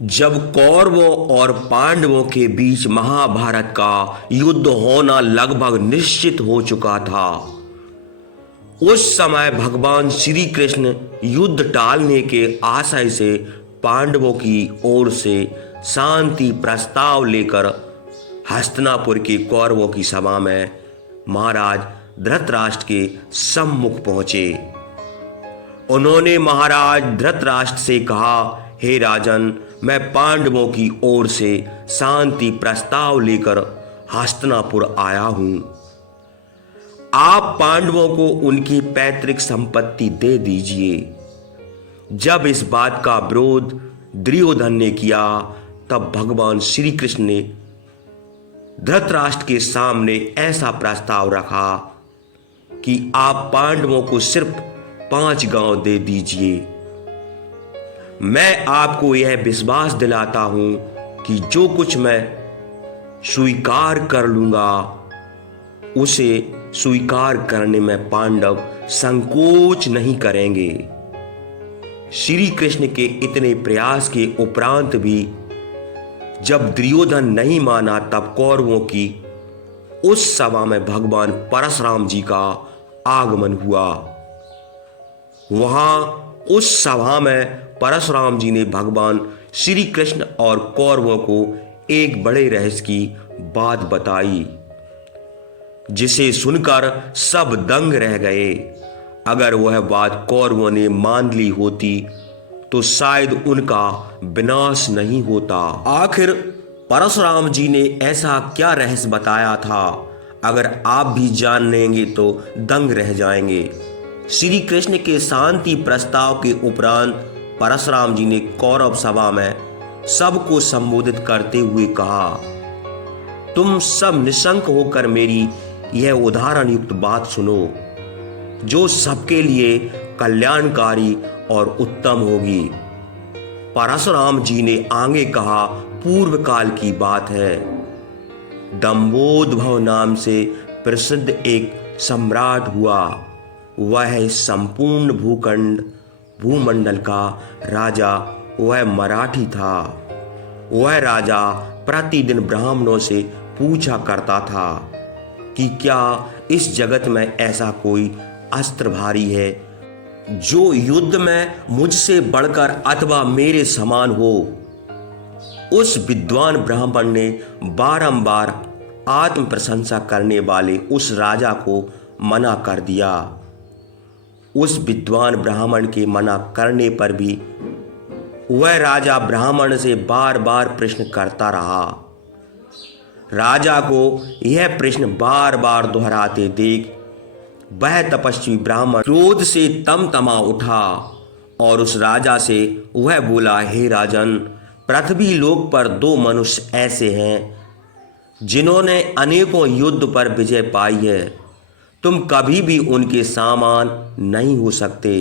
जब कौरवों और पांडवों के बीच महाभारत का युद्ध होना लगभग निश्चित हो चुका था, उस समय भगवान श्री कृष्ण युद्ध टालने के आशय से पांडवों की ओर से शांति प्रस्ताव लेकर हस्तिनापुर के कौरवों की सभा में महाराज धृतराष्ट्र के सम्मुख पहुंचे। उन्होंने महाराज धृतराष्ट्र से कहा, हे राजन, मैं पांडवों की ओर से शांति प्रस्ताव लेकर हस्तिनापुर आया हूं। आप पांडवों को उनकी पैतृक संपत्ति दे दीजिए। जब इस बात का विरोध दुर्योधन ने किया, तब भगवान श्री कृष्ण ने धृतराष्ट्र के सामने ऐसा प्रस्ताव रखा कि आप पांडवों को सिर्फ 5 गांव दे दीजिए। मैं आपको यह विश्वास दिलाता हूं कि जो कुछ मैं स्वीकार कर लूंगा, उसे स्वीकार करने में पांडव संकोच नहीं करेंगे। श्री कृष्ण के इतने प्रयास के उपरांत भी जब दुर्योधन नहीं माना, तब कौरवों की उस सभा में भगवान परशुराम जी का आगमन हुआ। वहां उस सभा में परशुराम जी ने भगवान श्री कृष्ण और कौरवों को एक बड़े रहस्य की बात बताई, जिसे सुनकर सब दंग रह गए। अगर वह बात कौरवों ने मान ली होती तो शायद उनका विनाश नहीं होता। आखिर परशुराम जी ने ऐसा क्या रहस्य बताया था, अगर आप भी जान लेंगे तो दंग रह जाएंगे। श्री कृष्ण के शांति प्रस्ताव के उपरांत परशुराम जी ने कौरव सभा में सबको संबोधित करते हुए कहा, तुम सब निशंक होकर मेरी यह उदाहरण युक्त बात सुनो, जो सबके लिए कल्याणकारी और उत्तम होगी। परशुराम जी ने आगे कहा, पूर्व काल की बात है। दंभोदभव नाम से प्रसिद्ध एक सम्राट हुआ। वह संपूर्ण भूमंडल का राजा वह मराठी था। वह राजा प्रतिदिन ब्राह्मणों से पूछा करता था कि क्या इस जगत में ऐसा कोई अस्त्रधारी है जो युद्ध में मुझसे बढ़कर अथवा मेरे समान हो। उस विद्वान ब्राह्मण ने बारंबार आत्म प्रशंसा करने वाले उस राजा को मना कर दिया। उस विद्वान ब्राह्मण के मना करने पर भी वह राजा ब्राह्मण से बार बार प्रश्न करता रहा। राजा को यह प्रश्न बार बार दोहराते देख वह तपस्वी ब्राह्मण क्रोध से तमतमा उठा और उस राजा से वह बोला, हे राजन, पृथ्वी लोक पर 2 मनुष्य ऐसे हैं जिन्होंने अनेकों युद्ध पर विजय पाई है। तुम कभी भी उनके समान नहीं हो सकते।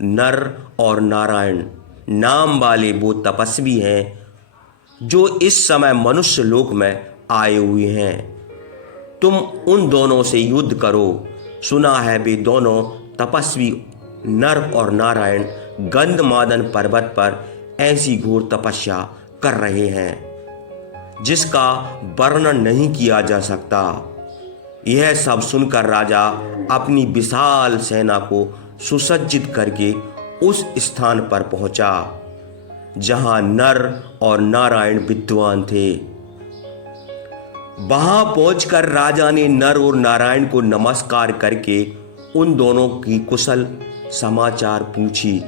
नर और नारायण नाम वाले वो तपस्वी हैं जो इस समय मनुष्य लोक में आए हुए हैं। तुम उन दोनों से युद्ध करो। सुना है वे दोनों तपस्वी नर और नारायण गंधमादन पर्वत पर ऐसी घोर तपस्या कर रहे हैं जिसका वर्णन नहीं किया जा सकता। यह सब सुनकर राजा अपनी विशाल सेना को सुसज्जित करके उस स्थान पर पहुंचा जहां नर और नारायण विद्वान थे। वहां पहुंचकर राजा ने नर और नारायण को नमस्कार करके उन दोनों की कुशल समाचार पूछी।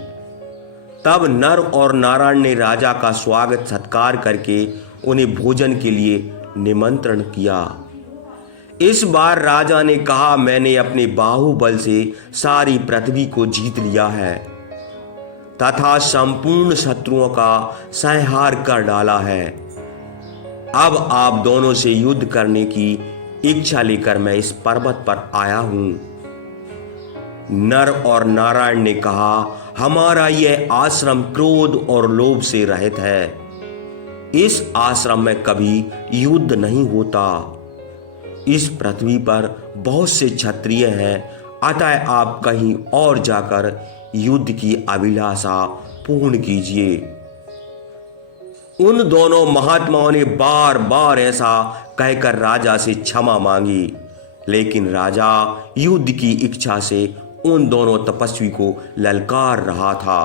तब नर और नारायण ने राजा का स्वागत सत्कार करके उन्हें भोजन के लिए निमंत्रण किया। इस बार राजा ने कहा, मैंने अपने बाहुबल से सारी पृथ्वी को जीत लिया है तथा संपूर्ण शत्रुओं का संहार कर डाला है। अब आप दोनों से युद्ध करने की इच्छा लेकर मैं इस पर्वत पर आया हूं। नर और नारायण ने कहा, हमारा यह आश्रम क्रोध और लोभ से रहित है। इस आश्रम में कभी युद्ध नहीं होता। इस पृथ्वी पर बहुत से क्षत्रिय हैं, अतः आप कहीं और जाकर युद्ध की अभिलाषा पूर्ण कीजिए। उन दोनों महात्माओं ने बार बार ऐसा कहकर राजा से क्षमा मांगी, लेकिन राजा युद्ध की इच्छा से उन दोनों तपस्वी को ललकार रहा था।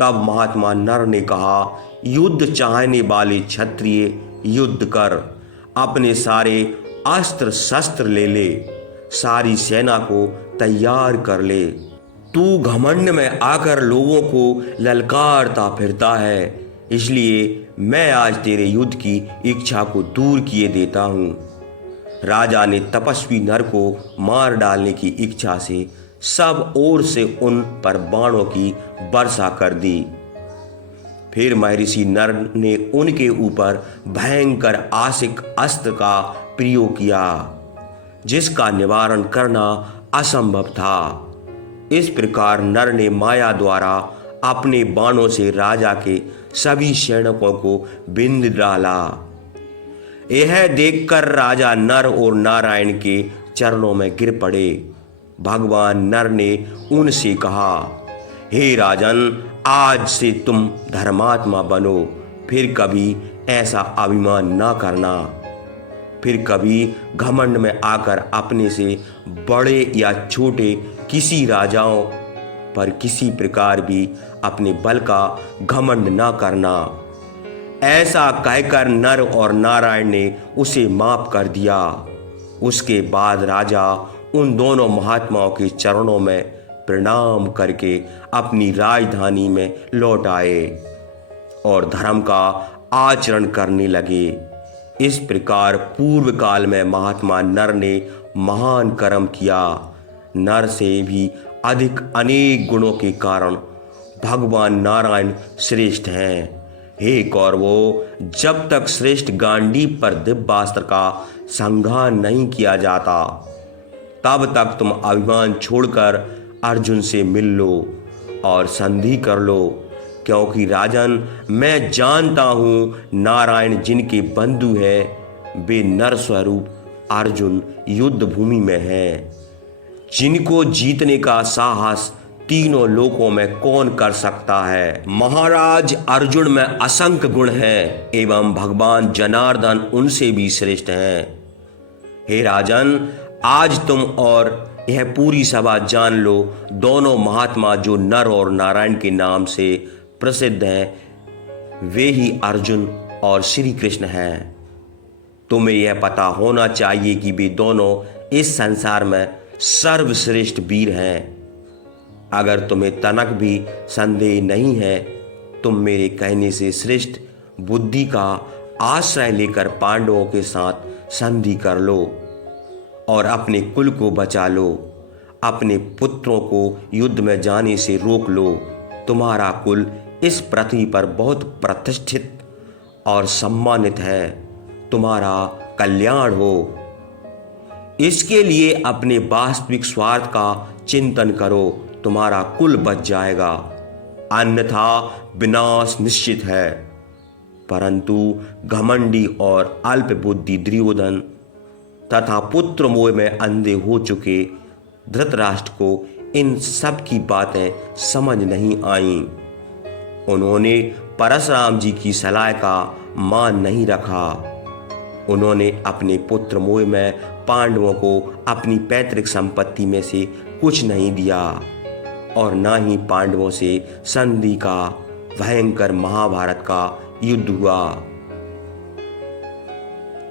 तब महात्मा नर ने कहा, युद्ध चाहने वाले क्षत्रिय युद्ध कर, अपने सारे अस्त्र शस्त्र ले ले, सारी सेना को तैयार कर ले। तू घमंड में आकर लोगों को ललकारता फिरता है, इसलिए मैं आज तेरे युद्ध की इच्छा को दूर किए देता हूँ। राजा ने तपस्वी नर को मार डालने की इच्छा से सब ओर से उन पर बाणों की वर्षा कर दी। फिर महर्षि नर ने उनके ऊपर भयंकर आसिक अस्त्र का प्रयोग किया, जिसका निवारण करना असंभव था। इस प्रकार नर ने माया द्वारा अपने बाणों से राजा के सभी सैनिकों को बिंद डाला। यह देखकर राजा नर और नारायण के चरणों में गिर पड़े। भगवान नर ने उनसे कहा, हे राजन, आज से तुम धर्मात्मा बनो, फिर कभी ऐसा अभिमान ना करना। फिर कभी घमंड में आकर अपने से बड़े या छोटे किसी राजाओं पर किसी प्रकार भी अपने बल का घमंड ना करना। ऐसा कहकर नर और नारायण ने उसे माफ कर दिया। उसके बाद राजा उन दोनों महात्माओं के चरणों में प्रणाम करके अपनी राजधानी में लौट आए और धर्म का आचरण करने लगे। इस प्रकार पूर्व काल में महात्मा नर ने महान कर्म किया। नर से भी अधिक अनेक गुणों के कारण भगवान नारायण श्रेष्ठ हैं। हे कौरवों, जब तक श्रेष्ठ गांडीव पर दिव्यास्त्र का संहार नहीं किया जाता, तब तक तुम अभिमान छोड़कर अर्जुन से मिल लो और संधि कर लो, क्योंकि राजन, मैं जानता हूँ नारायण जिनके बंधु हैं, वे नर स्वरूप अर्जुन युद्ध भूमि में हैं, जिनको जीतने का साहस तीनों लोकों में कौन कर सकता है। महाराज अर्जुन में असंख्य गुण हैं एवं भगवान जनार्दन उनसे भी श्रेष्ठ हैं। हे राजन, आज तुम और यह पूरी सभा जान लो, दोनों महात्मा जो नर और नारायण के नाम से प्रसिद्ध हैं, वे ही अर्जुन और श्री कृष्ण हैं। तुम्हें यह पता होना चाहिए कि वे दोनों इस संसार में सर्वश्रेष्ठ वीर हैं। अगर तुम्हें तनक भी संदेह नहीं है, तुम मेरे कहने से श्रेष्ठ बुद्धि का आश्रय लेकर पांडवों के साथ संधि कर लो और अपने कुल को बचा लो। अपने पुत्रों को युद्ध में जाने से रोक लो। तुम्हारा कुल इस पृथ्वी पर बहुत प्रतिष्ठित और सम्मानित है। तुम्हारा कल्याण हो। इसके लिए अपने वास्तविक स्वार्थ का चिंतन करो, तुम्हारा कुल बच जाएगा, अन्यथा विनाश निश्चित है। परंतु घमंडी और अल्प बुद्धि दुर्योधन तथा पुत्र मोह में अंधे हो चुके धृतराष्ट्र को इन सब की बातें समझ नहीं आईं। उन्होंने परशुराम जी की सलाह का मान नहीं रखा। उन्होंने अपने पुत्र मोह में पांडवों को अपनी पैतृक संपत्ति में से कुछ नहीं दिया और ना ही पांडवों से संधि का भयंकर महाभारत का युद्ध हुआ,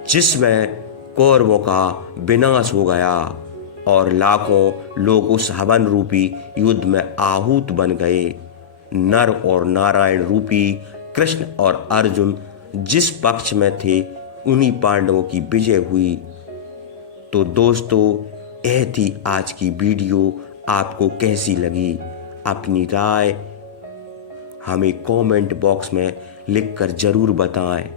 जिसमें कौरवों का विनाश हो गया और लाखों लोग उस हवन रूपी युद्ध में आहूत बन गए। नर और नारायण रूपी कृष्ण और अर्जुन जिस पक्ष में थे, उन्हीं पांडवों की विजय हुई। तो दोस्तों, यह थी आज की वीडियो। आपको कैसी लगी? अपनी राय हमें कमेंट बॉक्स में लिखकर ज़रूर बताएं।